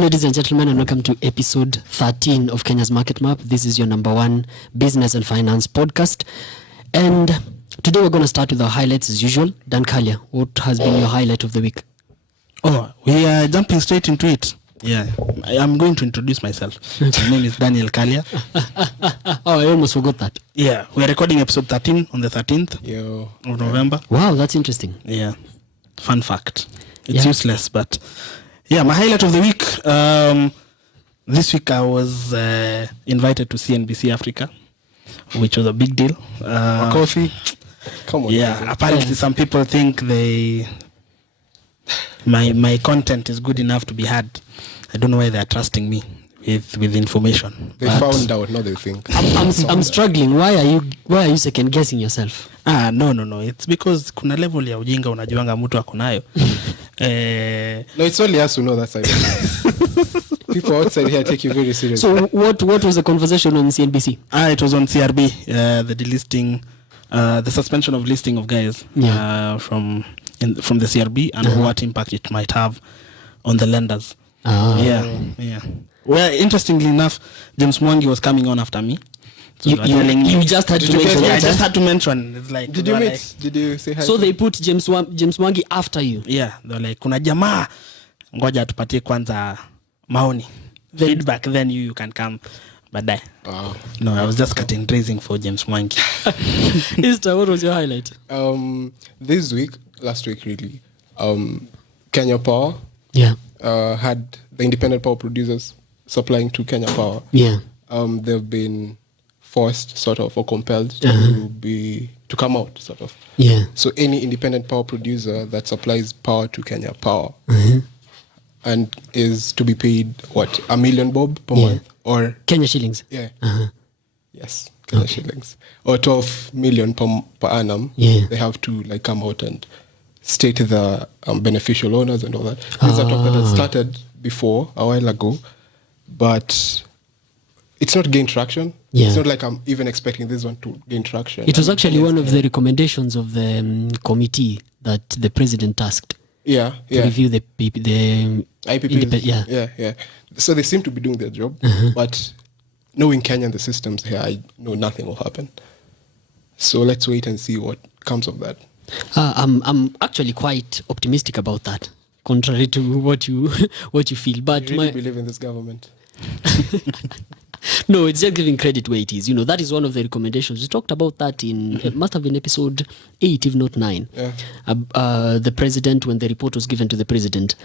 ladies and gentlemen, and welcome to episode 13 of Kenya's Market Map. This is your number one business and finance podcast. And today we're going to start with our highlights as usual. Dan Kalia, what has been your highlight of the week? Oh, we are jumping straight into it. Yeah, I'm going to introduce myself. My name is Daniel Kalia. Oh, I almost forgot that. Yeah, we're recording episode 13 on the 13th of November. Wow, that's interesting. Yeah, fun fact. It's useless, but yeah, my highlight of the week. This week I was invited to CNBC Africa, which was a big deal. Coffee? Come on. Yeah, apparently some people think my content is good enough to be had. I don't know why they are trusting me with information. They found out, no, they think. I'm struggling. Why are you second guessing yourself? No. It's because kuna level ya ujinga unajiwanga mtu akunayo. No, it's only us who know that side. People outside here take you very seriously. So what was the conversation on CNBC? It was on CRB, the delisting, the suspension of listing of guys from the CRB and what impact it might have on the lenders. Yeah. Well, interestingly enough, James Mwangi was coming on after me. So you just had to mention it. I just had to mention. It's like, did you meet? Like, did you say hi? So they put James Mwangi after you. Yeah, they're like, kuna jamaa ngoja tupatie kwanza maoni. Feedback, then you can come baadaye. No, I was just cutting raising for James Mwangi. Easter, what was your highlight? Last week really, Kenya Power had the independent power producers supplying to Kenya Power. They've been forced sort of or compelled to come out sort of. So any independent power producer that supplies power to Kenya Power and is to be paid $1 million bob per month or Kenya shillings. Yes, Kenya shillings or 12 million per annum. They have to like come out and state the beneficial owners and all that. This is a talk that had started before a while ago, but it's not gained traction. It's not like I'm even expecting this one to gain traction. It was actually one of the recommendations of the committee that the president tasked to review the IPPs. So they seem to be doing their job, but knowing Kenya and the systems here, I know nothing will happen. So let's wait and see what comes of that. I'm actually quite optimistic about that, contrary to what you feel. But you really believe in this government? No, it's just giving credit where it is. You know, that is one of the recommendations. We talked about that in, it must have been episode 8, if not 9. The president, when the report was given to the president.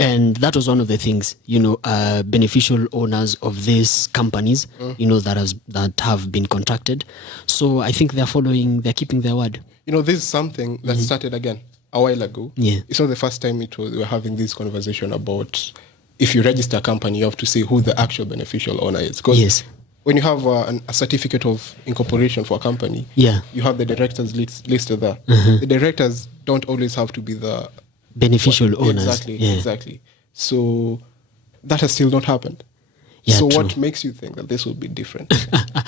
And that was one of the things, you know, beneficial owners of these companies, you know, that have been contracted. So I think they're keeping their word. You know, this is something that started again a while ago. It's not the first time we were having this conversation about if you register a company, you have to say who the actual beneficial owner is. Because when you have a certificate of incorporation for a company, you have the directors listed there. The directors don't always have to be the beneficial owners. Exactly. So that has still not happened. So what makes you think that this will be different?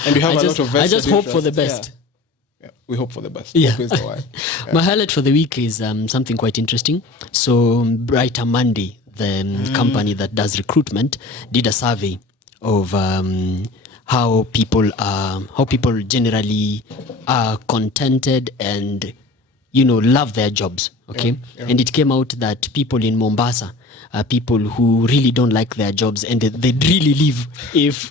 And you have a lot of vested I just hope for the interests. best. We hope for the best. My highlight for the week is something quite interesting. So Brighter Monday, the company that does recruitment, did a survey of how people generally are contented and, you know, love their jobs. And it came out that people in Mombasa are people who really don't like their jobs and they'd really leave if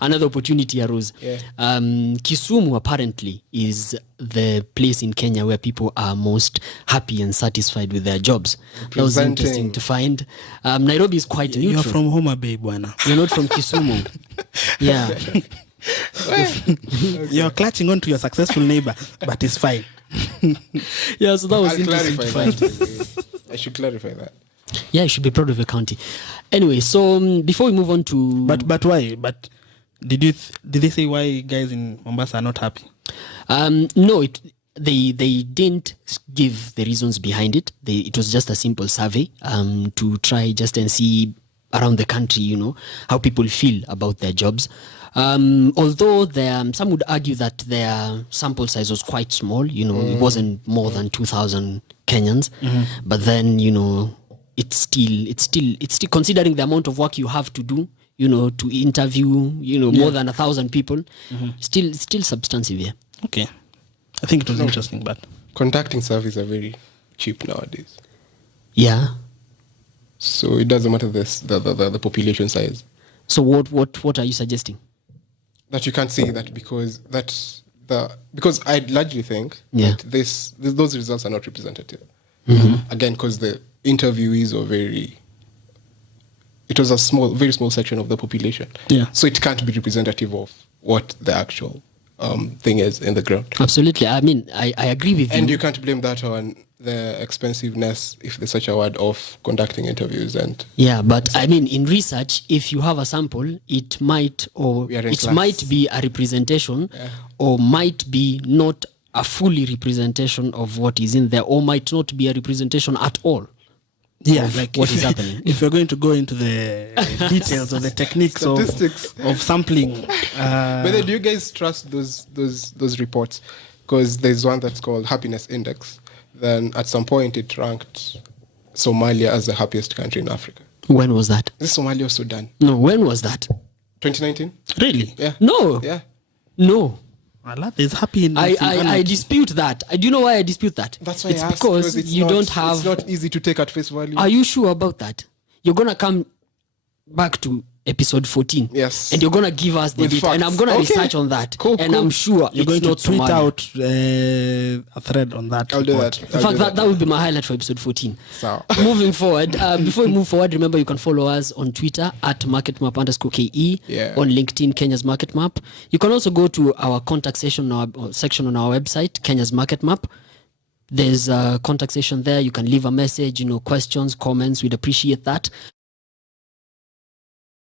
another opportunity arose. Kisumu apparently is the place in Kenya where people are most happy and satisfied with their jobs. That was interesting to find. Nairobi is quite neutral. You're from Homa Bay, bwana. You're not from Kisumu. You're clutching on to your successful neighbor, but it's fine. So that was interesting to find. I should clarify that. Yeah, you should be proud of your county. Anyway, so before we move on to... But why? But did they say why guys in Mombasa are not happy? No, they didn't give the reasons behind it. It was just a simple survey to try just and see around the country, you know, how people feel about their jobs. Although some would argue that their sample size was quite small, you know, it wasn't more than 2,000 Kenyans. But then, you know, it's still considering the amount of work you have to do, to interview, more than 1,000 people, still substantive. Yeah. Okay. I think it was interesting, but contacting surveys are very cheap nowadays. Yeah. So it doesn't matter the population size. So what are you suggesting? That you can't say that because I largely think that those results are not representative. Again, because the interviewees are it was a very small section of the population. Yeah. So it can't be representative of what the actual thing is in the ground. Absolutely. I mean, I agree with you. And you can't blame that on the expensiveness, if there's such a word, of conducting interviews. Yeah, but I mean, in research, if you have a sample, it might be a representation, or might be not a fully representation of what is in there, or might not be a representation at all. Yeah, like what is happening. If you're going to go into the details or the techniques of sampling, but then do you guys trust those reports? Because there's one that's called Happiness Index. Then at some point it ranked Somalia as the happiest country in Africa. When was that? Is it Somalia or Sudan? No, when was that? 2019. Really? Yeah. No. Yeah. No. Allah is happy in I dispute that. Do you know why I dispute that? That's why it's because you don't have. It's not easy to take at face value. Are you sure about that? You're gonna come back to episode 14. Yes. And you're gonna give us the data, and I'm gonna research on that. Cool. I'm sure you're going to tweet Somalia. out a thread on that. I'll do that. In fact, that would be my highlight for episode 14. So. Moving forward, before we move forward, remember you can follow us on Twitter at marketmap_KE, on LinkedIn, Kenya's Market Map. You can also go to our contact section on our website, Kenya's Market Map. There's a contact section there. You can leave a message, questions, comments. We'd appreciate that.